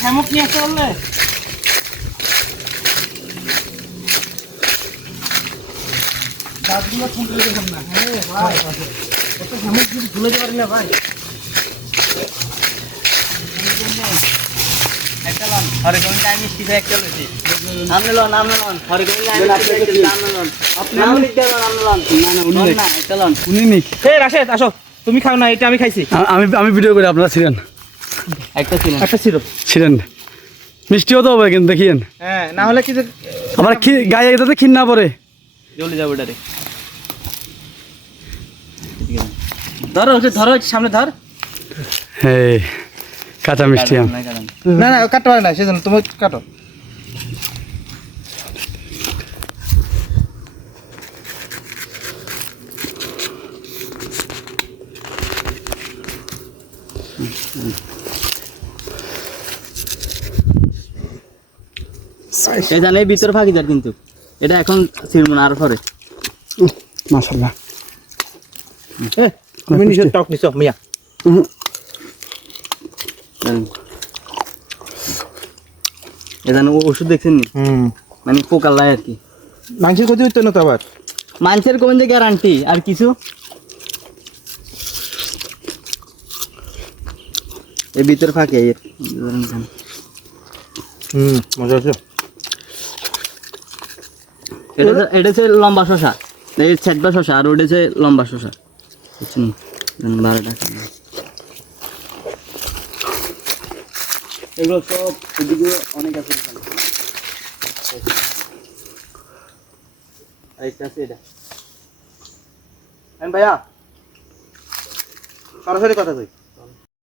শামুক নিয়ে আসতে বললে গাছগুলো না। হ্যাঁ ভাই কত যদি ভুলে যেতে পারি না ভাই? একটা একটা একটা একটা তুমি খাও না এটা আমি খাইছি। আমি আমি ভিডিও করি আপনারা ছিলেন। একটা ছিল একটা সিরপ ছিলেন। মিষ্টিও তো হবে কিন্তু দেখিয়েন। হ্যাঁ না হলে কি আমার খি গায়ে যাতে ক্ষীর না পড়ে। জলদি যাব এটারে ধরো হচ্ছে ধরো হচ্ছে সামনে ধর। এই কাঁচা মিষ্টি আম। না না কাটতে পারে না সেজন্য তুমি কাটো। এই জানে ভিতর ফাঁকি যার কিন্তু। এটা এখন ছিড়ব না আর পরে। মাশাল্লাহ এ, তুমি নিজে টক নিছো মিয়া। এ জানে ওষুধ দেখছেন নি? মানে পোকার লাই আর কি। মাংসের ক্ষতি হইতো না তো আবার? মানুষের কোন যে গ্যারান্টি আর কিছু? এই ভিতর ফাঁকে হুম মজা হচ্ছে এটা এটা হচ্ছে লম্বা শশা এই ছেটবা শশা আর ওটা হচ্ছে লম্বা শশা বুঝছেন? বারো টাকা এগুলো সব এদিকে অনেক আছে। আছে এটা। ভাইয়া সরাসরি কথা কই।